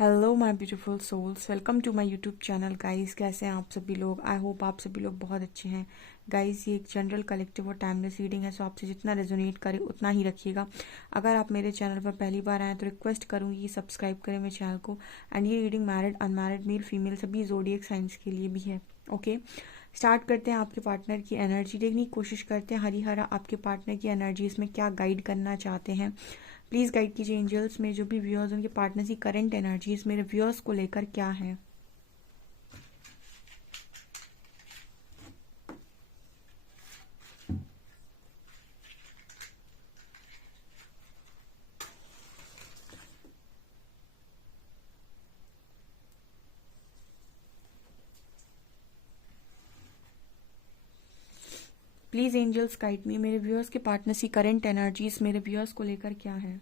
Hello my beautiful souls, welcome to my YouTube channel guys. कैसे हैं आप सभी लोग? आई होप आप सभी लोग बहुत अच्छे हैं गाइस। ये एक जनरल कलेक्टिव और टाइमलेस रीडिंग है, सो आपसे जितना रेजोनेट करे उतना ही रखिएगा। अगर आप मेरे चैनल पर पहली बार आए तो रिक्वेस्ट करूंगी कि सब्सक्राइब करें मेरे चैनल को। एंड ये reading married, unmarried, male female सभी जोडिएक साइंस के लिए भी है। ओके, स्टार्ट करते हैं। आपके पार्टनर की एनर्जी देखने की कोशिश करते हैं। हरिहरा आपके पार्टनर की एनर्जी इसमें क्या गाइड करना चाहते हैं, प्लीज़ गाइड कीजिए एंजल्स। में जो भी व्यूअर्स, उनके पार्टनर की करंट एनर्जीज मेरे व्यूअर्स को लेकर क्या है। प्लीज़ एंजल्स गाइड मी, मेरे व्यूअर्स के पार्टनर की करंट एनर्जीज मेरे व्यूअर्स को लेकर क्या है।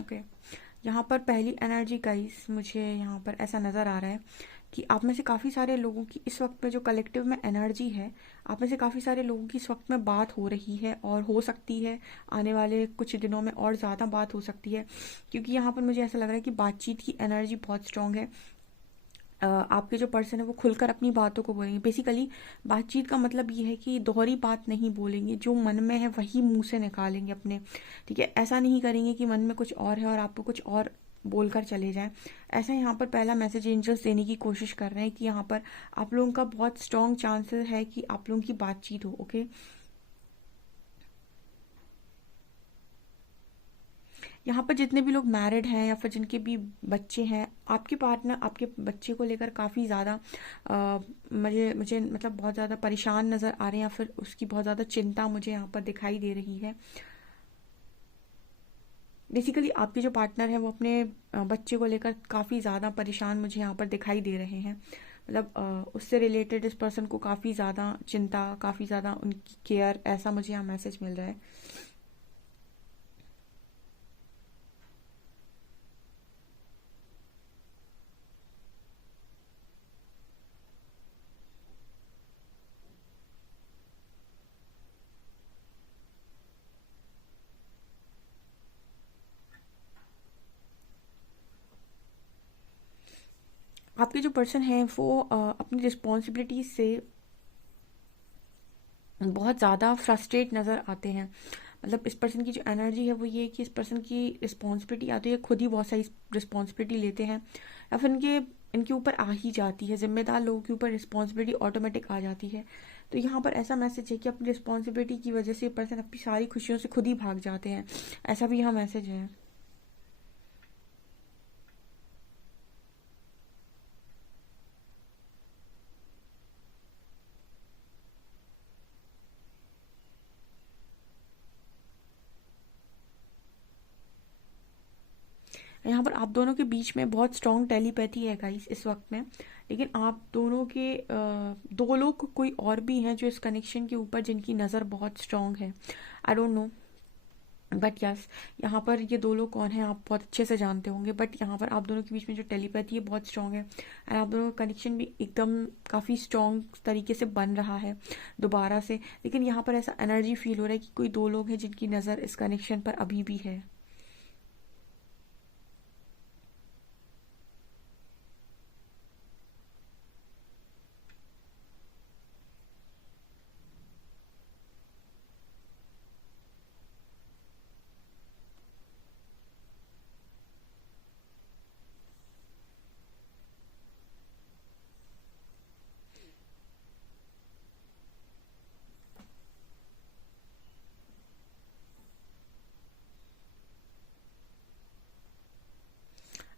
ओके, यहाँ पर पहली एनर्जी गाइस, मुझे यहाँ पर ऐसा नज़र आ रहा है कि आप में से काफ़ी सारे लोगों की इस वक्त में जो कलेक्टिव में एनर्जी है, आप में से काफ़ी सारे लोगों की इस वक्त में बात हो रही है और हो सकती है आने वाले कुछ दिनों में और ज़्यादा बात हो सकती है। क्योंकि यहाँ पर मुझे ऐसा लग रहा है कि बातचीत की एनर्जी बहुत स्ट्रांग है। आपके जो पर्सन है वो खुलकर अपनी बातों को बोलेंगे। बेसिकली बातचीत का मतलब ये है कि दोहरी बात नहीं बोलेंगे, जो मन में है वही मुंह से निकालेंगे अपने। ठीक है, ऐसा नहीं करेंगे कि मन में कुछ और है और आपको कुछ और बोलकर चले जाएं। ऐसा यहाँ पर पहला मैसेज एंजल्स देने की कोशिश कर रहे हैं कि यहाँ पर आप लोगों का बहुत स्ट्रॉन्ग चांसेस है कि आप लोगों की बातचीत हो। ओके, यहाँ पर जितने भी लोग मैरिड हैं या फिर जिनके भी बच्चे हैं, आपके पार्टनर आपके बच्चे को लेकर काफ़ी ज़्यादा मुझे मुझे मतलब बहुत ज़्यादा परेशान नज़र आ रहे हैं, या फिर उसकी बहुत ज़्यादा चिंता मुझे यहाँ पर दिखाई दे रही है। बेसिकली आपके जो पार्टनर है वो अपने बच्चे को लेकर काफ़ी ज़्यादा परेशान मुझे यहाँ पर दिखाई दे रहे हैं। मतलब उससे रिलेटेड इस पर्सन को काफ़ी ज़्यादा चिंता, काफ़ी ज़्यादा उनकी केयर, ऐसा मुझे यहाँ मैसेज मिल रहा है। आपके जो पर्सन है वो अपनी रिस्पॉन्सिबिलिटी से बहुत ज़्यादा फ्रस्ट्रेट नज़र आते हैं। मतलब इस पर्सन की जो एनर्जी है वो ये है कि इस पर्सन की रिस्पॉन्सिबिलिटी आती है, खुद ही बहुत सारी रिस्पॉन्सिबिलिटी लेते हैं, या फिर इनके इनके ऊपर आ ही जाती है। जिम्मेदार लोगों के ऊपर रिस्पॉन्सिबिलिटी ऑटोमेटिक आ जाती है। तो यहाँ पर ऐसा मैसेज है कि अपनी रिस्पॉन्सिबिलिटी की वजह से ये पर्सन अपनी सारी खुशियों से खुद ही भाग जाते हैं। ऐसा भी यहाँ मैसेज है। यहाँ पर आप दोनों के बीच में बहुत स्ट्रॉन्ग टेलीपैथी है गाइस इस वक्त में। लेकिन आप दोनों के दो लोग कोई और भी हैं जो इस कनेक्शन के ऊपर, जिनकी नज़र बहुत स्ट्रॉन्ग है। I don't know, but yes, यहाँ पर ये दो लोग कौन है आप बहुत अच्छे से जानते होंगे। बट यहाँ पर आप दोनों के बीच में जो टेलीपैथी है बहुत स्ट्रॉन्ग है, एंड आप दोनों का कनेक्शन भी एकदम काफ़ी स्ट्रॉन्ग तरीके से बन रहा है दोबारा से। लेकिन यहाँ पर ऐसा एनर्जी फील हो रहा है कि कोई दो लोग हैं जिनकी नज़र इस कनेक्शन पर अभी भी है।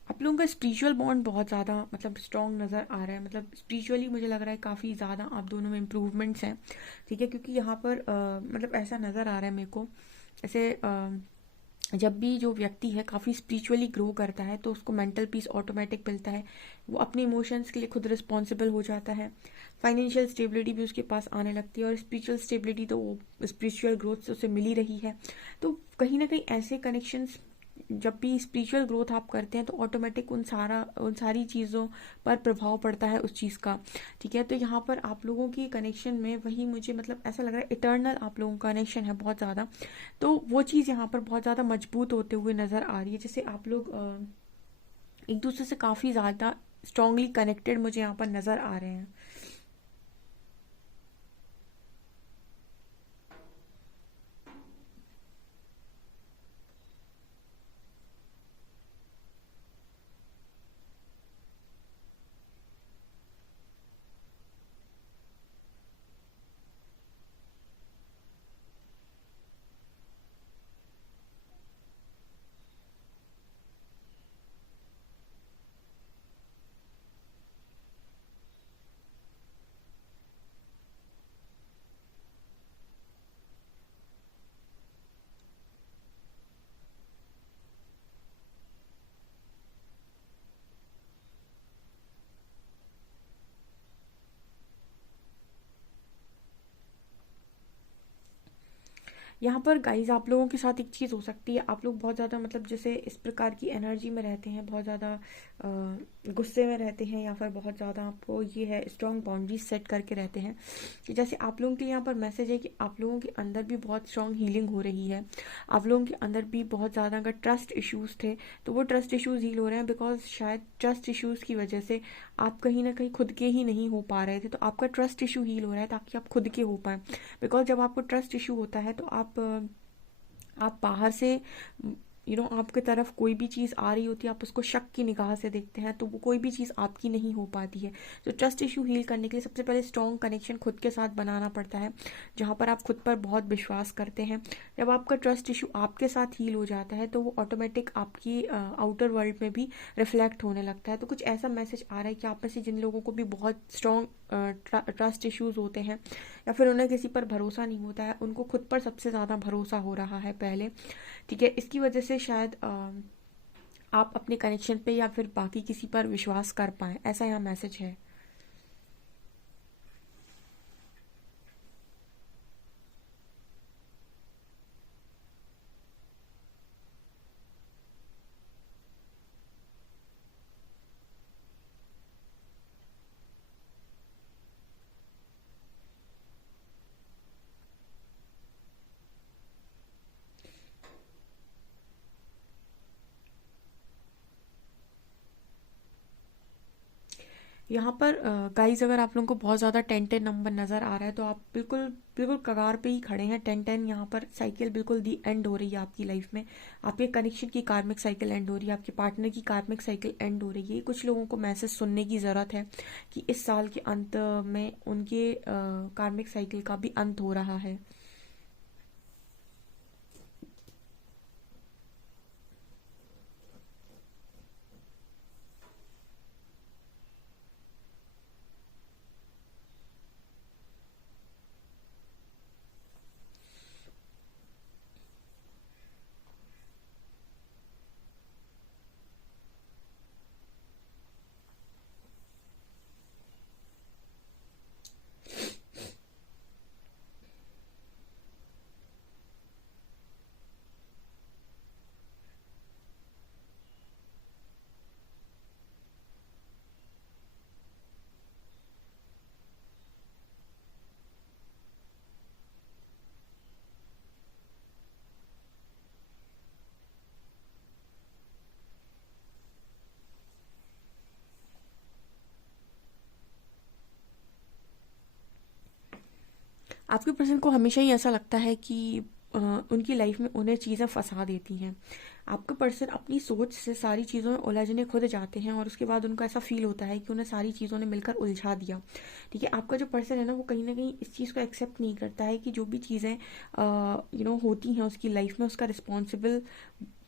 आप लोगों का स्पिरिचुअल बॉन्ड बहुत ज़्यादा मतलब स्ट्रॉन्ग नज़र आ रहा है। मतलब स्पिरिचुअली मुझे लग रहा है काफ़ी ज़्यादा आप दोनों में इम्प्रूवमेंट्स हैं। ठीक है, क्योंकि यहाँ पर मतलब ऐसा नज़र आ रहा है मेरे को ऐसे जब भी जो व्यक्ति है काफ़ी स्पिरिचुअली ग्रो करता है तो उसको मेंटल पीस ऑटोमेटिक मिलता है। वो अपने इमोशंस के लिए खुद रिस्पॉन्सिबल हो जाता है। फाइनेंशियल स्टेबिलिटी भी उसके पास आने लगती है, और स्पिरिचुअल स्टेबिलिटी तो वो स्पिरिचुअल ग्रोथ से उसे मिल ही रही है। तो कहीं ना कहीं ऐसे कनेक्शंस, जब भी स्पिरिचुअल ग्रोथ आप करते हैं तो ऑटोमेटिक उन सारी चीज़ों पर प्रभाव पड़ता है उस चीज़ का। ठीक है, तो यहाँ पर आप लोगों की कनेक्शन में वही मुझे मतलब ऐसा लग रहा है इटर्नल आप लोगों का कनेक्शन है बहुत ज़्यादा। तो वो चीज़ यहाँ पर बहुत ज़्यादा मजबूत होते हुए नज़र आ रही है, जैसे आप लोग एक दूसरे से काफ़ी ज़्यादा स्ट्रांगली कनेक्टेड मुझे यहाँ पर नज़र आ रहे हैं। यहाँ पर गाइज आप लोगों के साथ एक चीज़ हो सकती है, आप लोग बहुत ज़्यादा मतलब जैसे इस प्रकार की एनर्जी में रहते हैं, बहुत ज़्यादा गुस्से में रहते हैं, या फिर बहुत ज़्यादा आपको ये है स्ट्रॉन्ग बाउंड्रीज सेट करके रहते हैं। कि जैसे आप लोगों के लिए यहाँ पर मैसेज है कि आप लोगों के अंदर भी बहुत स्ट्रॉन्ग हीलिंग हो रही है। आप लोगों के अंदर भी बहुत ज़्यादा अगर ट्रस्ट इश्यूज थे तो वो ट्रस्ट इश्यूज हील हो रहे हैं, बिकॉज शायद ट्रस्ट इश्यूज की वजह से आप कहीं ना कहीं खुद के ही नहीं हो पा रहे थे, तो आपका ट्रस्ट इशू हील हो रहा है ताकि आप खुद के हो पाए। बिकॉज जब आपको ट्रस्ट इशू होता है तो आप बाहर से आपकी तरफ कोई भी चीज़ आ रही होती है, आप उसको शक की निगाह से देखते हैं, तो वो कोई भी चीज़ आपकी नहीं हो पाती है। तो ट्रस्ट इशू हील करने के लिए सबसे पहले स्ट्रॉन्ग कनेक्शन खुद के साथ बनाना पड़ता है, जहाँ पर आप खुद पर बहुत विश्वास करते हैं। जब आपका ट्रस्ट इशू आपके साथ हील हो जाता है तो वो ऑटोमेटिक आपकी आउटर वर्ल्ड में भी रिफ्लेक्ट होने लगता है। तो कुछ ऐसा मैसेज आ रहा है कि आप में से जिन लोगों को भी बहुत स्ट्रॉन्ग ट्रस्ट इश्यूज होते हैं, या फिर उन्हें किसी पर भरोसा नहीं होता है, उनको खुद पर सबसे ज़्यादा भरोसा हो रहा है पहले। ठीक है, इसकी वजह से शायद आप अपने कनेक्शन पे या फिर बाकी किसी पर विश्वास कर पाएँ, ऐसा यहाँ मैसेज है। यहाँ पर गाइज अगर आप लोगों को बहुत ज़्यादा 10-10 नंबर नज़र आ रहा है तो आप बिल्कुल बिल्कुल कगार पे ही खड़े हैं। 10-10 यहाँ पर साइकिल बिल्कुल दी एंड हो रही है आपकी लाइफ में। आपके कनेक्शन की कार्मिक साइकिल एंड हो रही है, आपके पार्टनर की कार्मिक साइकिल एंड हो रही है। कुछ लोगों को मैसेज सुनने की ज़रूरत है कि इस साल के अंत में उनके कार्मिक साइकिल का भी अंत हो रहा है। आपके पर्सन को हमेशा ही ऐसा लगता है कि उनकी लाइफ में उन्हें चीज़ें फंसा देती हैं। आपका पर्सन अपनी सोच से सारी चीज़ों में उलझने खुद जाते हैं, और उसके बाद उनको ऐसा फील होता है कि उन्हें सारी चीज़ों ने मिलकर उलझा दिया। ठीक है, आपका जो पर्सन है ना वो कहीं ना कहीं इस चीज़ को एक्सेप्ट नहीं करता है कि जो भी चीज़ें होती हैं उसकी लाइफ में,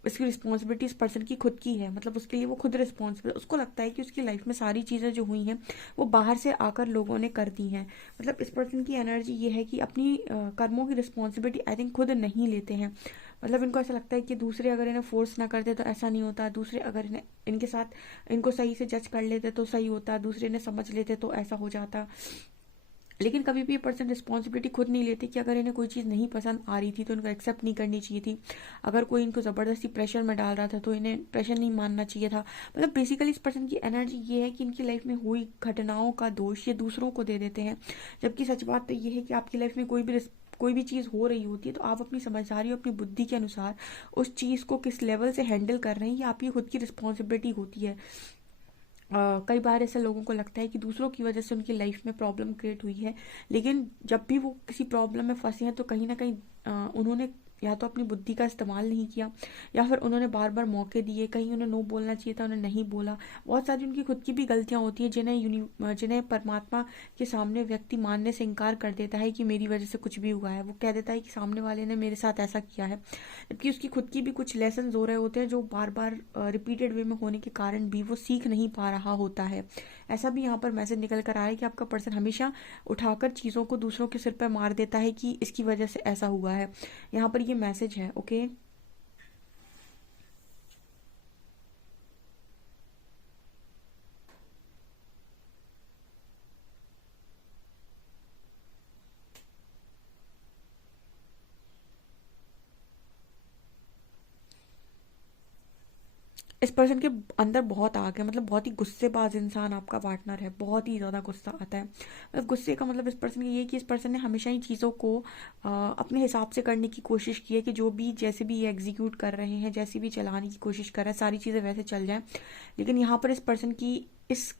उसकी रिस्पॉन्सिबिलिटी इस पर्सन की खुद की है। मतलब उसके लिए वो खुद रिस्पॉन्सिबल, उसको लगता है कि उसकी लाइफ में सारी चीज़ें जो हुई हैं वो बाहर से आकर लोगों ने कर दी हैं। मतलब इस पर्सन की एनर्जी ये है कि अपनी कर्मों की रिस्पॉन्सिबिलिटी आई थिंक खुद नहीं लेते हैं। मतलब इनको ऐसा लगता है कि दूसरे अगर इन्हें फोर्स ना करते तो ऐसा नहीं होता, दूसरे अगर इन्हें इनके साथ इनको सही से जज कर लेते तो सही होता, दूसरे इन्हें समझ लेते तो ऐसा हो जाता। लेकिन कभी भी ये पर्सन रिस्पॉन्सिबिलिटी खुद नहीं लेते कि अगर इन्हें कोई चीज़ नहीं पसंद आ रही थी तो इनको एक्सेप्ट नहीं करनी चाहिए थी। अगर कोई इनको ज़बरदस्ती प्रेशर में डाल रहा था तो इन्हें प्रेशर नहीं मानना चाहिए था। मतलब बेसिकली इस पर्सन की एनर्जी ये है कि इनकी लाइफ में हुई घटनाओं का दोष ये दूसरों को दे देते हैं। जबकि सच बात तो ये है कि आपकी लाइफ में कोई भी चीज़ हो रही होती है तो आप अपनी समझदारी और अपनी बुद्धि के अनुसार उस चीज़ को किस लेवल से हैंडल कर रहे हैं ये आपकी खुद की रिस्पॉन्सिबिलिटी होती है। कई बार ऐसे लोगों को लगता है कि दूसरों की वजह से उनकी लाइफ में प्रॉब्लम क्रिएट हुई है, लेकिन जब भी वो किसी प्रॉब्लम में फंसे हैं तो कहीं ना कहीं उन्होंने या तो अपनी बुद्धि का इस्तेमाल नहीं किया या फिर उन्होंने बार बार मौके दिए, कहीं उन्हें नो बोलना चाहिए था उन्हें नहीं बोला। बहुत सारी उनकी खुद की भी गलतियां होती हैं जिन्हें परमात्मा के सामने व्यक्ति मानने से इनकार कर देता है कि मेरी वजह से कुछ भी हुआ है। वो कह देता है कि सामने वाले ने मेरे साथ ऐसा किया है, जबकि उसकी खुद की भी कुछ लेसन हो रहे होते हैं जो बार बार रिपीटेड वे में होने के कारण भी वो सीख नहीं पा रहा होता है। ऐसा भी यहाँ पर मैसेज निकल कर आ रहा है कि आपका पर्सन हमेशा उठाकर चीज़ों को दूसरों के सिर पर मार देता है कि इसकी वजह से ऐसा हुआ है। यहाँ पर ये मैसेज है। ओके, इस पर्सन के अंदर बहुत आग है, मतलब बहुत ही गुस्सेबाज इंसान आपका पार्टनर है, बहुत ही ज़्यादा गुस्सा आता है। मतलब गुस्से का मतलब इस पर्सन की ये है कि इस पर्सन ने हमेशा ही चीज़ों को अपने हिसाब से करने की कोशिश की है कि जो भी जैसे भी ये एग्जीक्यूट कर रहे हैं, जैसी भी चलाने की कोशिश कर रहे हैं, सारी चीज़ें वैसे चल जाएं। लेकिन यहाँ पर इस पर्सन की इस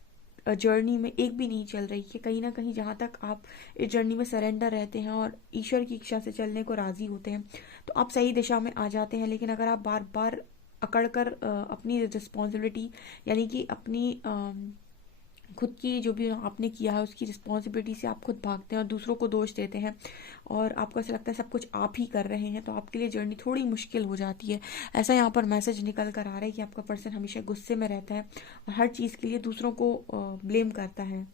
जर्नी में एक भी नहीं चल रही कि कहीं ना कहीं जहाँ तक आप इस जर्नी में सरेंडर रहते हैं और ईश्वर की इच्छा से चलने को राजी होते हैं तो आप सही दिशा में आ जाते हैं। लेकिन अगर आप बार बार अकड़ कर अपनी रिस्पॉन्सिबिलिटी यानी कि अपनी खुद की जो भी आपने किया है उसकी रिस्पॉन्सिबिलिटी से आप खुद भागते हैं और दूसरों को दोष देते हैं और आपको ऐसा लगता है सब कुछ आप ही कर रहे हैं, तो आपके लिए जर्नी थोड़ी मुश्किल हो जाती है। ऐसा यहाँ पर मैसेज निकल कर आ रहा है कि आपका पर्सन हमेशा गुस्से में रहता है और हर चीज़ के लिए दूसरों को ब्लेम करता है।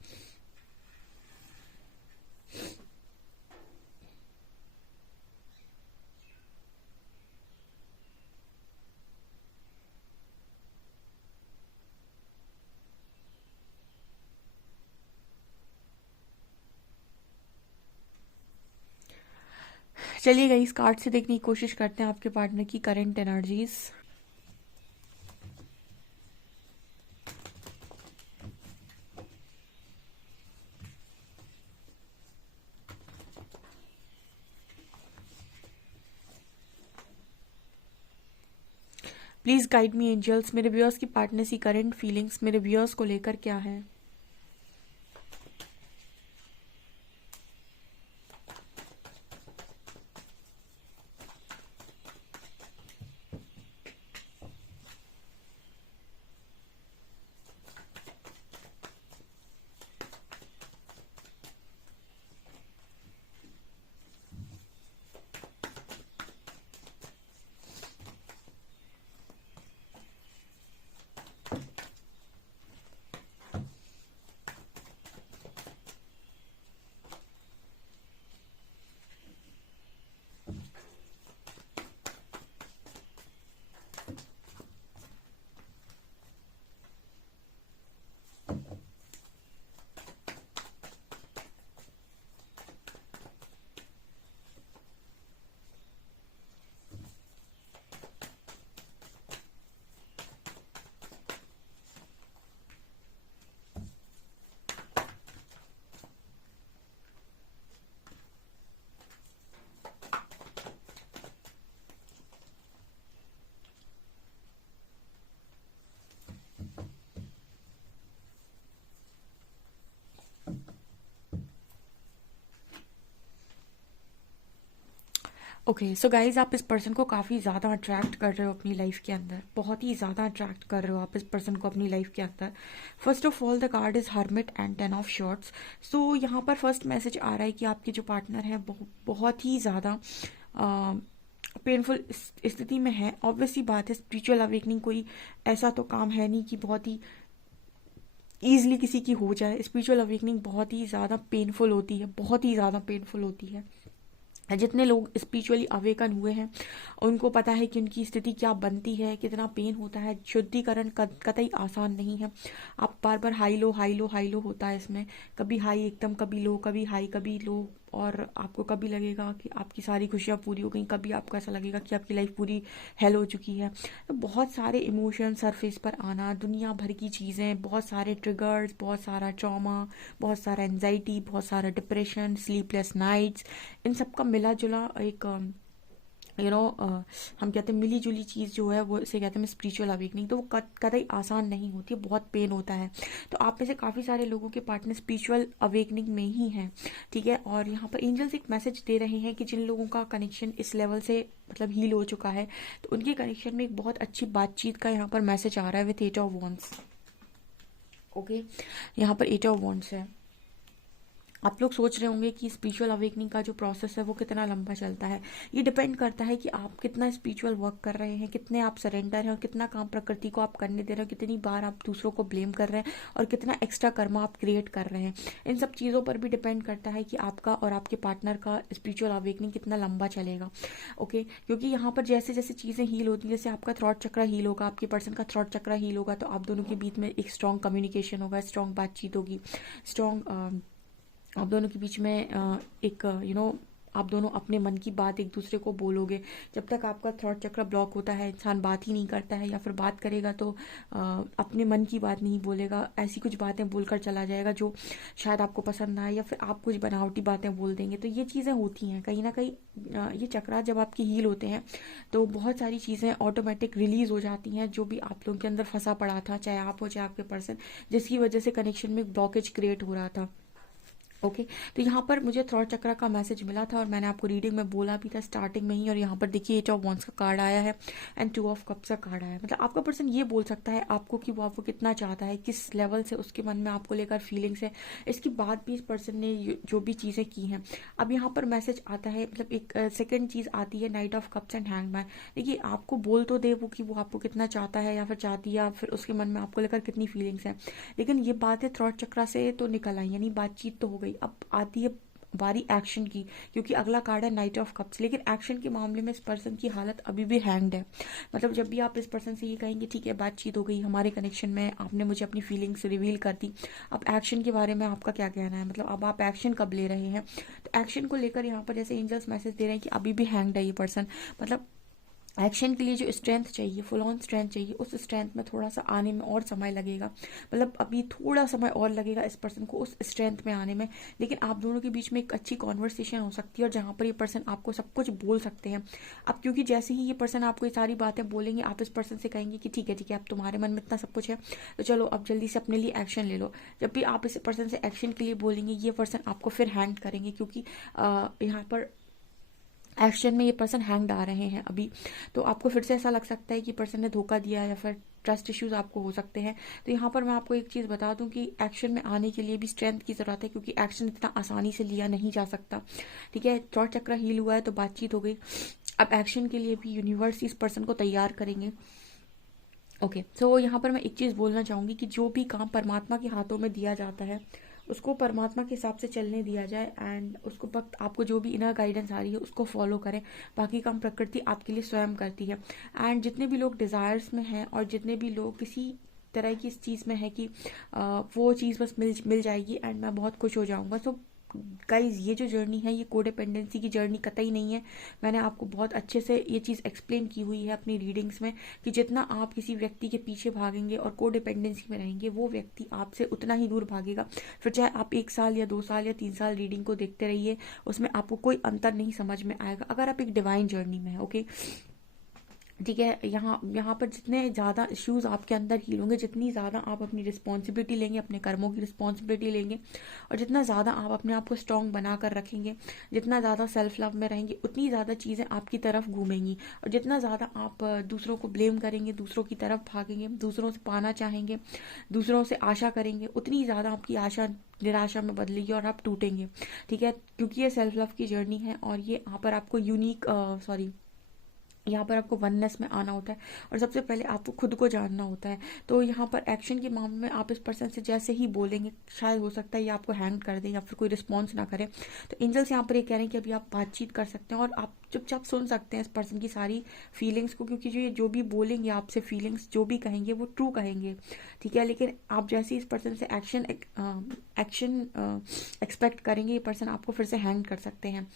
चलिएगा इस कार्ड से देखने की कोशिश करते हैं आपके पार्टनर की current energies. Please guide me angels, मेरे व्यूअर्स की पार्टनर की करंट फीलिंग्स मेरे व्यूअर्स को लेकर क्या है। ओके सो गाइज, आप इस पर्सन को काफ़ी ज़्यादा अट्रैक्ट कर रहे हो अपनी लाइफ के अंदर, बहुत ही ज़्यादा अट्रैक्ट कर रहे हो आप इस पर्सन को अपनी लाइफ के अंदर। First of all the card is hermit and 10 of swords. So यहाँ पर फर्स्ट मैसेज आ रहा है कि आपके जो पार्टनर है बहुत ही ज़्यादा पेनफुल स्थिति में है। ऑब्वियसली बात है, स्पिरिचुअल अवेकनिंग कोई ऐसा तो काम है नहीं कि बहुत ही ईजिली किसी की हो जाए। स्पिरिचुअल अवेकनिंग बहुत ही ज़्यादा पेनफुल होती है, बहुत ही ज़्यादा पेनफुल होती है। जितने लोग स्पिरिचुअली अवेकन हुए हैं उनको पता है कि उनकी स्थिति क्या बनती है, कितना पेन होता है। शुद्धिकरण कतई आसान नहीं है। आप बार बार high low high low high low होता है इसमें, कभी हाई एकदम, कभी लो, कभी हाई कभी लो। और आपको कभी लगेगा कि आपकी सारी खुशियाँ पूरी हो गई, कभी आपको ऐसा लगेगा कि आपकी लाइफ पूरी हेल हो चुकी है। तो बहुत सारे इमोशन सरफेस पर आना, दुनिया भर की चीज़ें, बहुत सारे ट्रिगर्स, बहुत सारा ट्रॉमा, बहुत सारा एंजाइटी, बहुत सारा डिप्रेशन, स्लीपलेस नाइट्स, इन सब का मिला जुला एक हम कहते हैं मिली जुली चीज़ जो है वो इसे कहते हैं स्पिरिचुअल अवेकनिंग। तो वो कतई आसान नहीं होती है, बहुत पेन होता है। तो आप में से काफ़ी सारे लोगों के पार्टनर स्पिरिचुअल अवेकनिंग में ही हैं, ठीक है। और यहाँ पर एंजल्स एक मैसेज दे रहे हैं कि जिन लोगों का कनेक्शन इस लेवल से मतलब हील हो चुका है, तो उनके कनेक्शन में एक बहुत अच्छी बातचीत का यहाँ पर मैसेज आ रहा है विथ 8 ऑफ वॉन्ड्स। ओके, यहाँ पर 8 ऑफ वॉन्ड्स है। आप लोग सोच रहे होंगे कि स्पिरिचुअल अवेकनिंग का जो प्रोसेस है वो कितना लंबा चलता है। ये डिपेंड करता है कि आप कितना स्पिरिचुअल वर्क कर रहे हैं, कितने आप सरेंडर हैं, और कितना काम प्रकृति को आप करने दे रहे हैं, कितनी बार आप दूसरों को ब्लेम कर रहे हैं, और कितना एक्स्ट्रा कर्मा आप क्रिएट कर रहे हैं। इन सब चीज़ों पर भी डिपेंड करता है कि आपका और आपके पार्टनर का स्पिरिचुअल अवेकनिंग कितना लंबा चलेगा। ओके, क्योंकि यहाँ पर जैसे जैसे चीज़ें हील होती हैं, जैसे आपका थ्रॉट चक्र हील होगा, आपके पर्सन का थ्रॉट चक्र हील होगा, तो आप दोनों के बीच में एक स्ट्रॉन्ग कम्युनिकेशन होगा, स्ट्रॉन्ग बातचीत होगी, स्ट्रॉन्ग आप दोनों के बीच में एक आप दोनों अपने मन की बात एक दूसरे को बोलोगे। जब तक आपका थ्रॉट चक्र ब्लॉक होता है, इंसान बात ही नहीं करता है, या फिर बात करेगा तो अपने मन की बात नहीं बोलेगा, ऐसी कुछ बातें बोलकर चला जाएगा जो शायद आपको पसंद ना आए, या फिर आप कुछ बनावटी बातें बोल देंगे। तो ये चीज़ें होती हैं कहीं ना कहीं। ये चक्रा जब आपकी हील होते हैं तो बहुत सारी चीज़ें ऑटोमेटिक रिलीज हो जाती हैं, जो भी आप लोगों के अंदर फंसा पड़ा था, चाहे आप हो चाहे आपके पर्सन, जिसकी वजह से कनेक्शन में ब्लॉकेज क्रिएट हो रहा था। ओके, तो यहाँ पर मुझे थ्रॉट चक्र का मैसेज मिला था, और मैंने आपको रीडिंग में बोला भी था स्टार्टिंग में ही। और यहाँ पर देखिए 8 ऑफ वॉन्ड्स का कार्ड आया है एंड 2 ऑफ कप्स का कार्ड आया है। मतलब आपका पर्सन ये बोल सकता है आपको कि वो आपको कितना चाहता है, किस लेवल से उसके मन में आपको लेकर फीलिंग्स है। इसके बाद भी इस पर्सन ने जो भी चीज़ें की हैं, अब यहाँ पर मैसेज आता है, मतलब एक सेकेंड चीज़ आती है night of cups and hangman. देखिए आपको बोल तो दे वो कि वो आपको कितना चाहता है या फिर चाहती है, या फिर उसके मन में आपको लेकर कितनी फीलिंग्स है, लेकिन ये बातें थ्रॉट चक्र से तो निकल आई, यानी बातचीत तो हो गई। अब आती है बारी एक्शन की, क्योंकि अगला कार्ड है नाइट ऑफ कप्स। लेकिन एक्शन के मामले में इस पर्सन की हालत अभी भी हैंग्ड है। मतलब जब भी आप इस पर्सन से ये कहेंगे ठीक है बातचीत हो गई हमारे कनेक्शन में, आपने मुझे अपनी फीलिंग्स रिवील कर दी, अब एक्शन के बारे में आपका क्या कहना है, मतलब अब आप एक्शन कब ले रहे हैं। तो एक्शन को लेकर यहाँ पर जैसे एंजल्स मैसेज दे रहे हैं कि अभी भी हैंग्ड है ये पर्सन। मतलब एक्शन के लिए जो स्ट्रेंथ चाहिए, फुल ऑन स्ट्रेंथ चाहिए, उस स्ट्रेंथ में थोड़ा सा आने में और समय लगेगा। मतलब अभी थोड़ा समय और लगेगा इस पर्सन को उस स्ट्रेंथ में आने में। लेकिन आप दोनों के बीच में एक अच्छी कॉन्वर्सेशन हो सकती है, और जहाँ पर ये पर्सन आपको सब कुछ बोल सकते हैं। अब क्योंकि जैसे ही ये पर्सन आपको ये सारी बातें बोलेंगे, आप इस पर्सन से कहेंगे कि ठीक है अब तुम्हारे मन में इतना सब कुछ है, तो चलो अब जल्दी से अपने लिए एक्शन ले लो। जब भी आप इस पर्सन से एक्शन के लिए बोलेंगे, ये पर्सन आपको फिर हैंग करेंगे, क्योंकि यहाँ पर एक्शन में ये पर्सन हैंग्ड आ रहे हैं अभी। तो आपको फिर से ऐसा लग सकता है कि पर्सन ने धोखा दिया, या फिर ट्रस्ट इश्यूज आपको हो सकते हैं। तो यहाँ पर मैं आपको एक चीज़ बता दूं कि एक्शन में आने के लिए भी स्ट्रेंथ की ज़रूरत है, क्योंकि एक्शन इतना आसानी से लिया नहीं जा सकता। ठीक है, थ्रॉट चक्र हील हुआ है तो बातचीत हो गई, अब एक्शन के लिए भी यूनिवर्स इस पर्सन को तैयार करेंगे। ओके, तो यहाँ पर मैं एक चीज़ बोलना चाहूँगी कि जो भी काम परमात्मा के हाथों में दिया जाता है उसको परमात्मा के हिसाब से चलने दिया जाए, एंड उसको वक्त आपको जो भी इनर गाइडेंस आ रही है उसको फॉलो करें। बाकी काम प्रकृति आपके लिए स्वयं करती है। एंड जितने भी लोग डिज़ायर्स में हैं, और जितने भी लोग किसी तरह की इस चीज़ में है कि वो चीज़ बस मिल जाएगी एंड मैं बहुत खुश हो जाऊँगा, तो गाइज ये जो जर्नी है ये कोडिपेंडेंसी की जर्नी कतई नहीं है। मैंने आपको बहुत अच्छे से ये चीज़ एक्सप्लेन की हुई है अपनी रीडिंग्स में, कि जितना आप किसी व्यक्ति के पीछे भागेंगे और कोडिपेंडेंसी में रहेंगे, वो व्यक्ति आपसे उतना ही दूर भागेगा। फिर चाहे आप 1 साल या 2 साल या 3 साल रीडिंग को देखते रहिए, उसमें आपको कोई अंतर नहीं समझ में आएगा अगर आप एक डिवाइन जर्नी में है। ओके, ठीक है, यहाँ पर जितने ज़्यादा इश्यूज आपके अंदर हील होंगे, जितनी ज़्यादा आप अपनी रिस्पॉन्सिबिलिटी लेंगे, अपने कर्मों की रिस्पॉन्सिबिलिटी लेंगे, और जितना ज़्यादा आप अपने आप को स्ट्रॉन्ग बना कर रखेंगे, जितना ज़्यादा सेल्फ लव में रहेंगे, उतनी ज़्यादा चीज़ें आपकी तरफ घूमेंगी। और जितना ज़्यादा आप दूसरों को ब्लेम करेंगे, दूसरों की तरफ भागेंगे, दूसरों से पाना चाहेंगे, दूसरों से आशा करेंगे, उतनी ज़्यादा आपकी आशा निराशा में बदलेगी और आप टूटेंगे। ठीक है, क्योंकि ये सेल्फ लव की जर्नी है, और ये यहाँ पर आपको यूनिक यहाँ पर आपको वननेस में आना होता है और सबसे पहले आपको खुद को जानना होता है। तो यहाँ पर एक्शन के मामले में आप इस पर्सन से जैसे ही बोलेंगे, शायद हो सकता है ये आपको हैंग कर दे या फिर कोई रिस्पॉन्स ना करे। तो एंजल्स यहाँ पर ये कह रहे हैं कि अभी आप बातचीत कर सकते हैं और आप चुपचाप सुन सकते हैं इस पर्सन की सारी फीलिंग्स को, क्योंकि जो भी बोलेंगे आपसे, फीलिंग्स जो भी कहेंगे वो ट्रू कहेंगे, ठीक है। लेकिन आप जैसे इस पर्सन से एक्शन एक्सपेक्ट करेंगे, ये पर्सन आपको फिर से हैंग कर सकते हैं।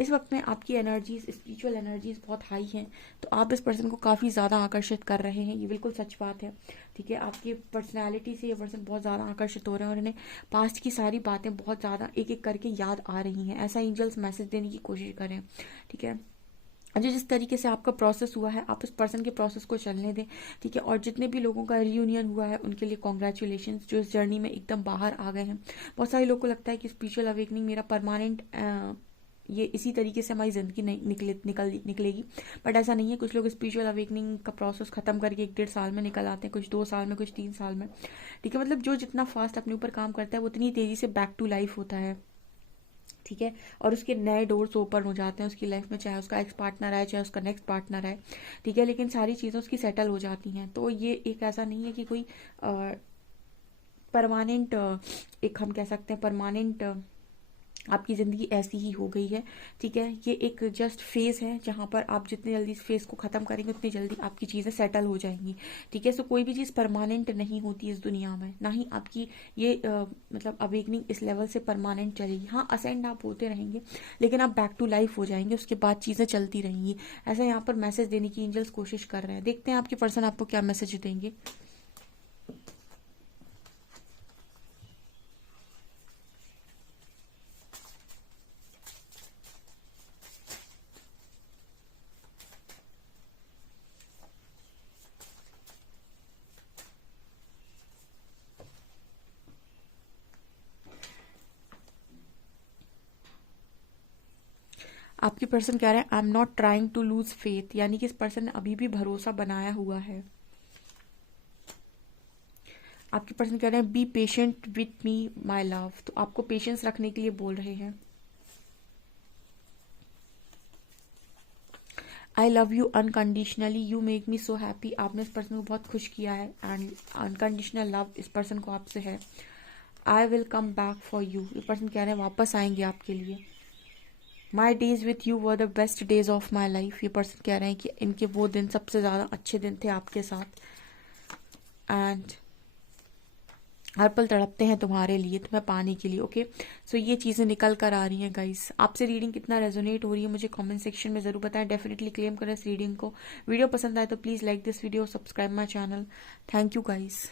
इस वक्त में आपकी एनर्जीज, स्पिरिचुअल एनर्जीज बहुत हाई हैं, तो आप इस पर्सन को काफ़ी ज़्यादा आकर्षित कर रहे हैं, ये बिल्कुल सच बात है, ठीक है। आपकी पर्सनैलिटी से ये पर्सन बहुत ज़्यादा आकर्षित हो रहे हैं और इन्हें पास्ट की सारी बातें बहुत ज़्यादा एक एक करके याद आ रही हैं। ऐसा एंजल्स मैसेज देने की कोशिश करें, ठीक है। जो जिस तरीके से आपका प्रोसेस हुआ है, आप इस पर्सन के प्रोसेस को चलने दें, ठीक है। और जितने भी लोगों का रियूनियन हुआ है उनके लिए कॉन्ग्रेचुलेशन, जो इस जर्नी में एकदम बाहर आ गए हैं। बहुत सारे लोगों को लगता है कि स्पिरिचुअल अवेकनिंग मेरा परमानेंट, ये इसी तरीके से हमारी ज़िंदगी निकलेगी, बट ऐसा नहीं है। कुछ लोग स्पिरिचुअल अवेकनिंग का प्रोसेस ख़त्म करके 1-1.5 साल में निकल आते हैं, कुछ 2 साल में, कुछ 3 साल में, ठीक है। मतलब जो जितना फास्ट अपने ऊपर काम करता है वो उतनी तेज़ी से बैक टू लाइफ होता है, ठीक है। और उसके नए डोर्स ओपन हो जाते हैं उसकी लाइफ में, चाहे उसका एक्स पार्टनर है, चाहे उसका नेक्स्ट पार्टनर है, ठीक है। लेकिन सारी चीज़ें उसकी सेटल हो जाती हैं। तो ये एक ऐसा नहीं है कि कोई परमानेंट, एक हम कह सकते हैं परमानेंट आपकी ज़िंदगी ऐसी ही हो गई है, ठीक है। ये एक जस्ट फेज़ है जहाँ पर आप जितनी जल्दी इस फेज़ को ख़त्म करेंगे उतनी जल्दी आपकी चीज़ें सेटल हो जाएंगी, ठीक है। सो कोई भी चीज़ परमानेंट नहीं होती इस दुनिया में, ना ही आपकी ये मतलब अवेकनिंग इस लेवल से परमानेंट चलेगी। हाँ, असेंड आप होते रहेंगे, लेकिन आप बैक टू लाइफ हो जाएंगे, उसके बाद चीज़ें चलती रहेंगी। ऐसा यहाँ पर मैसेज देने की एंजल्स कोशिश कर रहे हैं। देखते हैं आपके पर्सन आपको क्या मैसेज देंगे। आपकी पर्सन कह रहे हैं I am not trying to lose faith, यानी कि इस पर्सन ने अभी भी भरोसा बनाया हुआ है। आपके पर्सन कह रहे हैं be patient with me my love, तो आपको पेशेंस रखने के लिए बोल रहे हैं। I love you unconditionally, you make me so happy, आपने इस पर्सन को बहुत खुश किया है एंड अनकंडीशनल लव इस पर्सन को आपसे है। I will come back for you, ये पर्सन कह रहे हैं वापस आएंगे आपके लिए। My days with you were the best days of my life, ये पर्सन कह रहे हैं कि इनके वो दिन सबसे ज़्यादा अच्छे दिन थे आपके साथ। एंड हर पल तड़पते हैं तुम्हारे लिए, तुम्हें पाने के लिए, ओके। सो ये चीज़ें निकल कर आ रही हैं गाइस। आपसे रीडिंग कितना रेजोनेट हो रही है मुझे कमेंट सेक्शन में ज़रूर बताएं। डेफिनेटली क्लेम करें इस रीडिंग को। वीडियो पसंद आए तो please like this video, subscribe my channel. Thank you guys.